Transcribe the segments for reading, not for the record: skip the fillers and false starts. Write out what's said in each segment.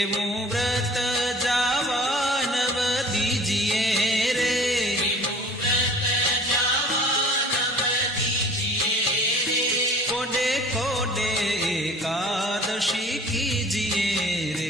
એવું વ્રત જાવા નવ દીજીએ રે, કોડે કોડે એકાદશી કીજીએ રે.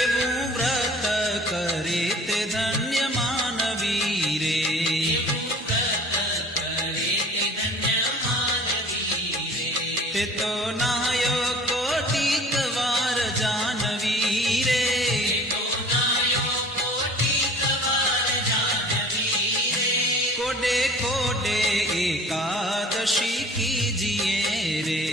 એવું વ્રત કરે તે ધન્ય માનવી રે, તે તો નાયો કોટિક વાર જાનવી રે, કોડે કોડે એકાદશી કીજીએ રે.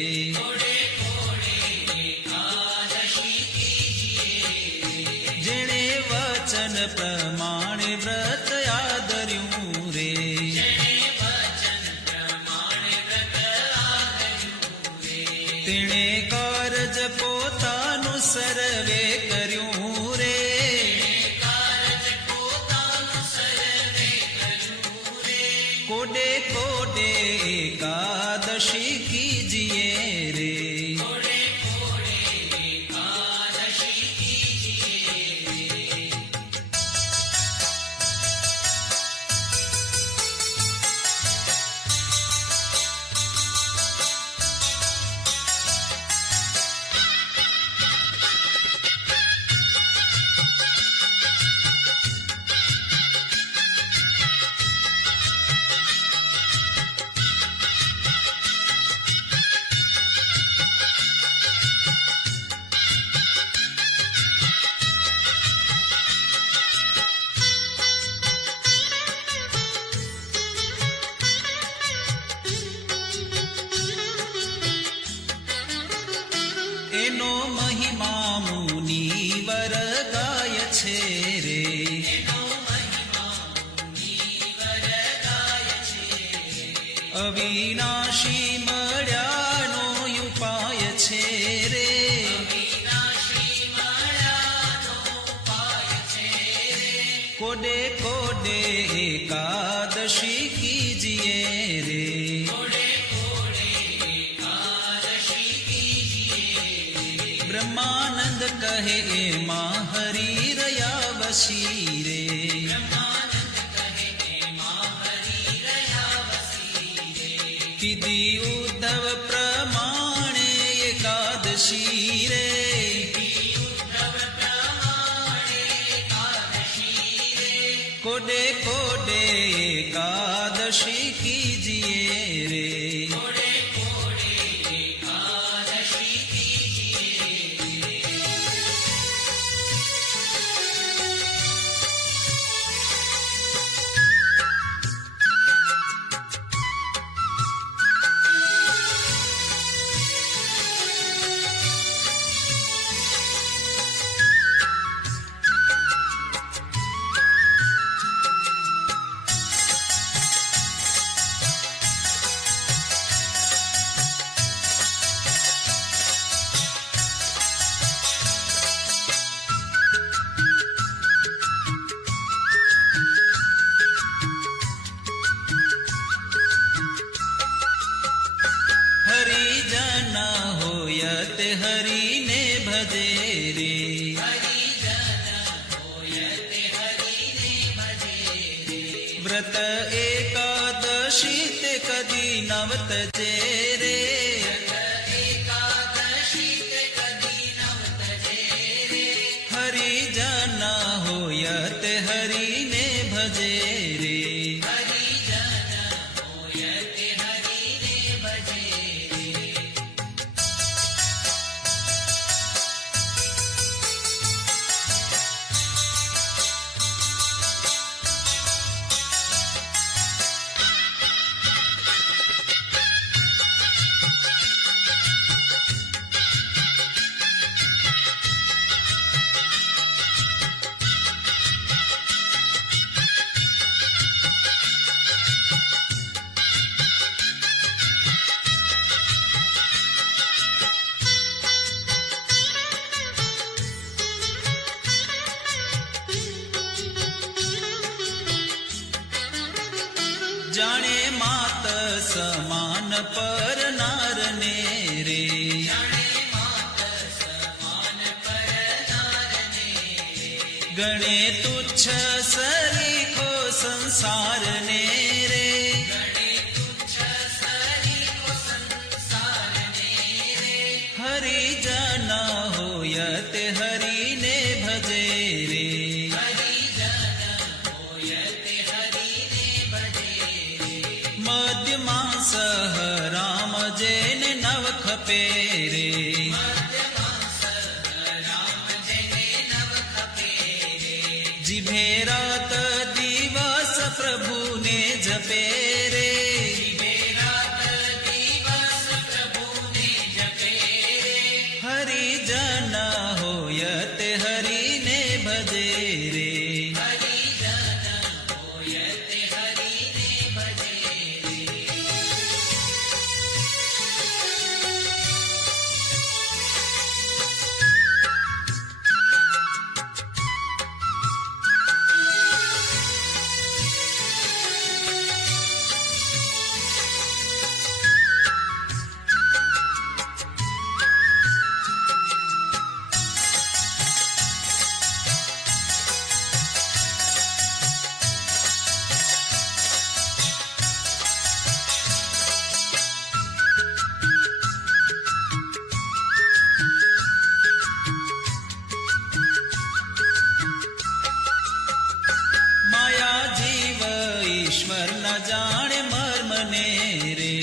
જેણે વચન પ્રમાણે વ્રત આદર્યું રે, તેણે કારજ પોતાનું સર્વે કર્યું રે, કોડે કોડે એકાદશી કીજીએ રે. એનો મહિમા મુનિવર ગાય છે રે, અવિનાશી મળ્યાનો ઉપાય છે રે, કોડે કોડે એકાદશી કીજીએ રે. બ્રહ્માનંદ કહે એમાં હરી રહ્યા વસી રે, કીધી ઉદ્ધવ પ્રમાણે એકાદશી રે, કોડે કોડે એકાદશી કીજીએ રે. હરિજન હોયત હરિને ભજે રે, વ્રત એકાદશી તે કદી નવ તજે રે, હરિજન હોયત હરિને ભજે રે, ગણે તુચ્છ સરીખો સંસારને રે, હરિજન હોય તે હરિને ભજે રે, મધ્યમાં સહ રામ જેને નવ ખપે રે, જીભે રાત દિવસ પ્રભુને જપે રે, હરિજન હોય તે હરિને ભજે રે, માયા જીવ ઈશ્વર ન જાણે મર્મને રે,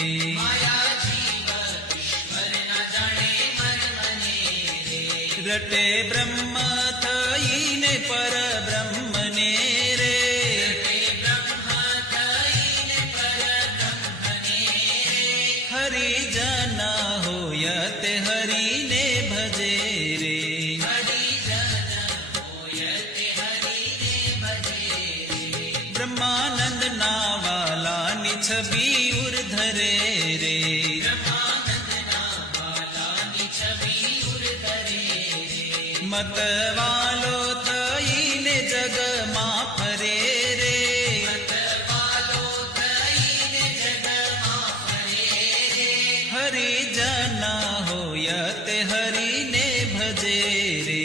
રટે બ્રહ્મ થઈને પર બ્રહ્મને રે, હરિજન હોય તે હરિને ભજે રે, બ્રહ્માનંદ ના વાલાની છબી ઉર્ધરે રે, મતવાલો થઈને જગમાં ફરે રે, હરિજન હોય તે હરિને ભજે રે,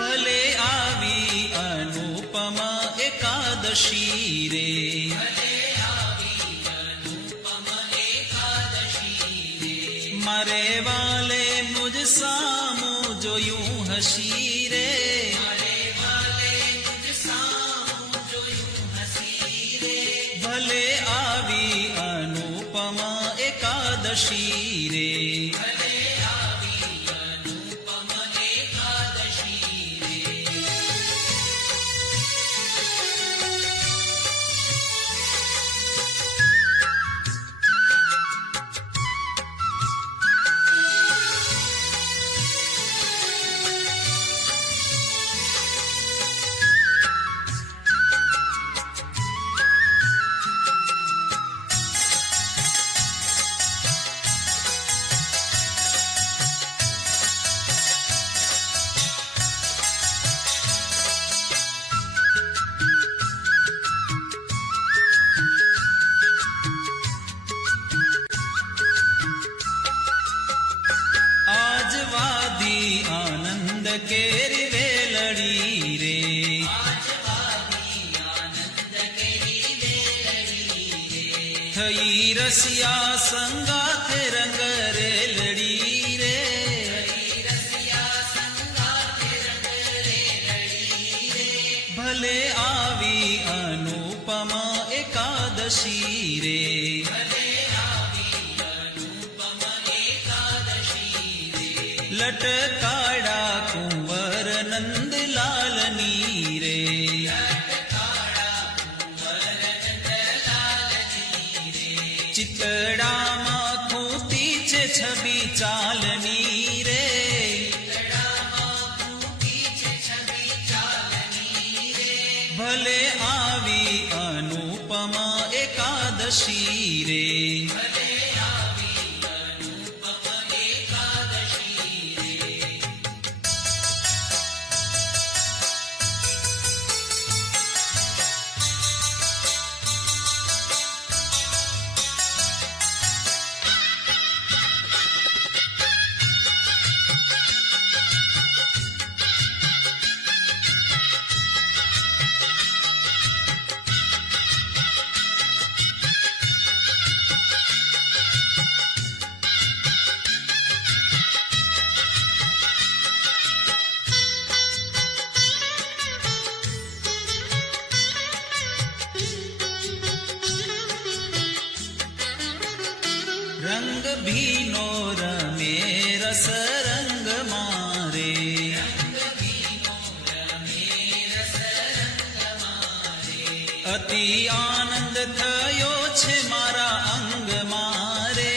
ભલે આવી અનુપમ એકાદશી રે, મારે વાલે મુજ સામું જોયું હસી રે, ભલે આવી અનુપમ એકાદશી રે, કેરી વેલડી રે, થઈ રસિયા સંગાથે રંગ રેલડી રે, ભલે આવી અનુપમ એકાદશી રે, લટકાડા કુંવર નંદલાલ છબી ચાલની રે, ભલે આવી અનુપમ એકાદશી રે. રંગ ભીનો રમે રસ રંગ મારે, અતિ આનંદ થયો છે મારા અંગ મારે.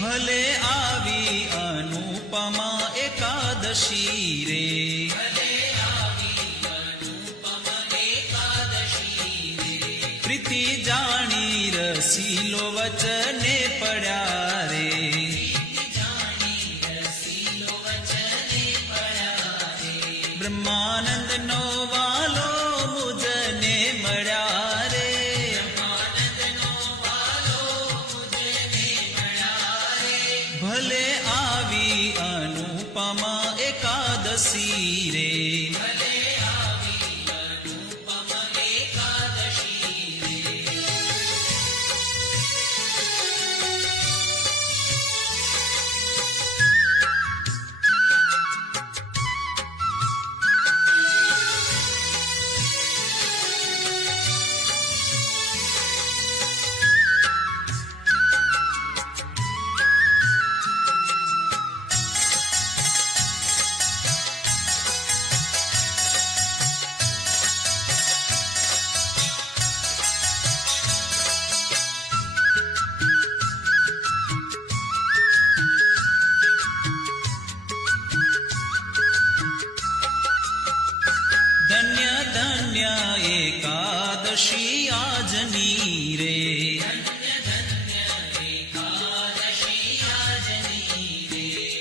ભલે આવી અનુપમા એકાદશી રે, પ્રીતિ જાણી રસીલો વચને પડ્યા રે. બ્રહ્માનંદ નો વાલો મુજને મળ્યા રે. ભલે આવી અનુપમા એકાદશી રે, ધન્ય ધન્ય એકાદશી આજની રે.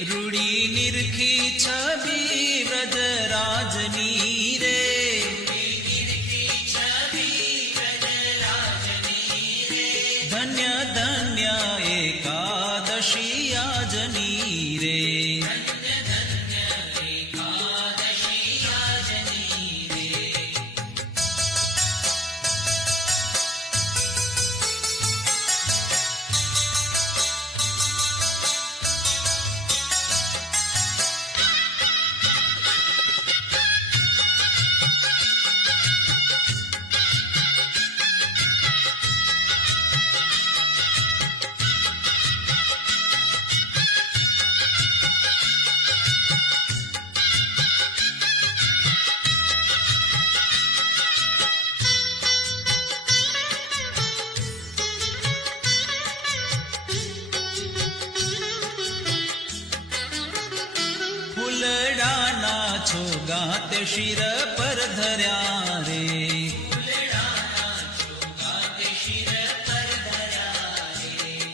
રૂડી નિરખી છબી વ્રજરાજની રે, ધન્ય ધન્ય એકાદશી આજની રે. ફૂલડાના છોગાતે શિર પર ધર્યા રે,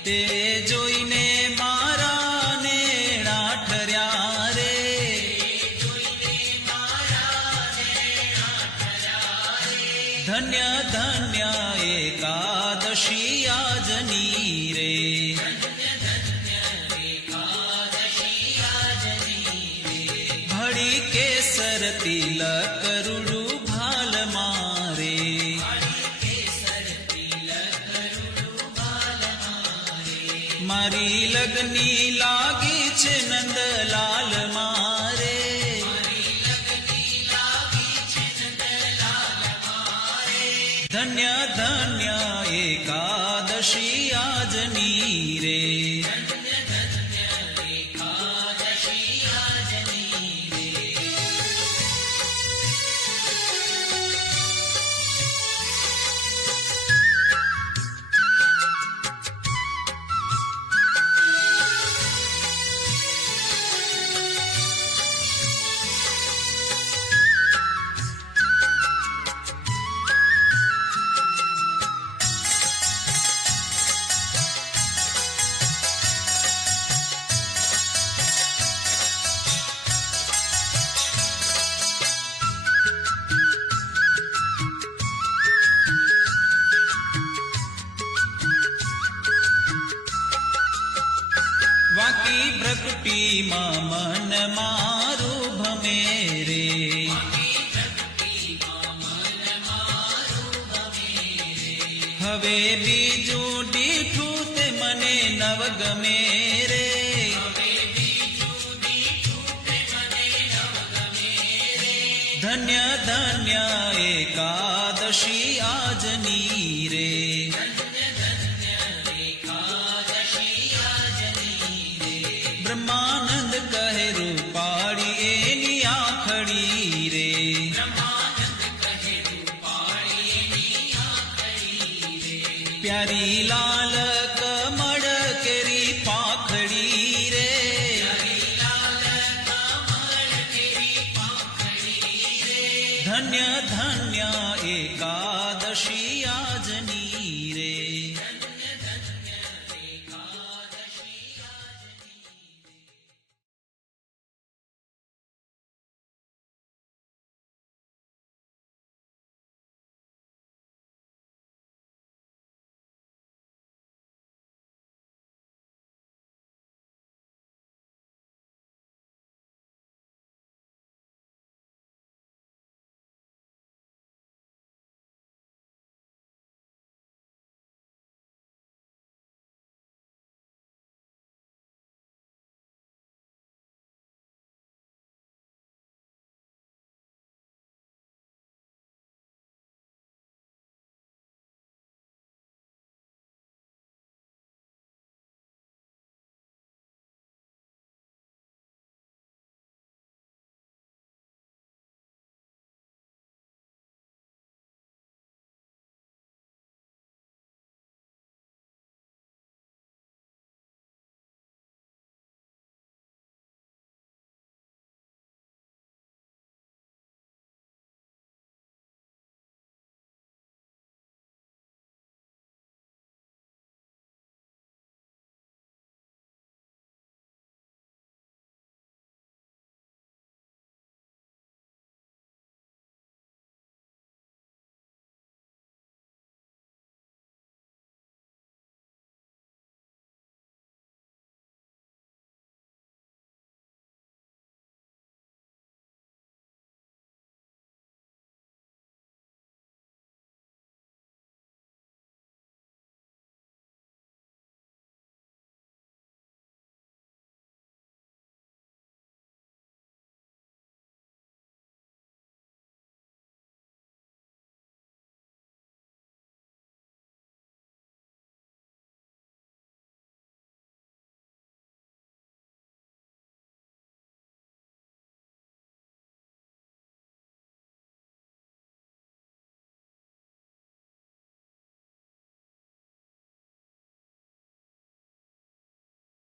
તે જોઈને મારા નેણા ઠર્યા રે. ધન્ય ધન્ય એકાદશી આજની રે, ભળી કેસર તિલક રૂડું ભાલ મારે. મારી લગની લાગી છે નંદલાલ મારે. ધન્ય ધન્ય એકાદશી આજની રે. ભક્તિમાં મન મારું ભમે રે. હવે બીજું દીઠું તે મને નવ ગમે રે. ધન્ય ધન્ય એકાદશી આજની રે. બ્રહ્માનંદ કહે રૂપાળી એની આખડી રે. પ્યારી લાલ કમળ કેરી પાંખડી રે. ધન્ય ધન્ય એકાદશી આજની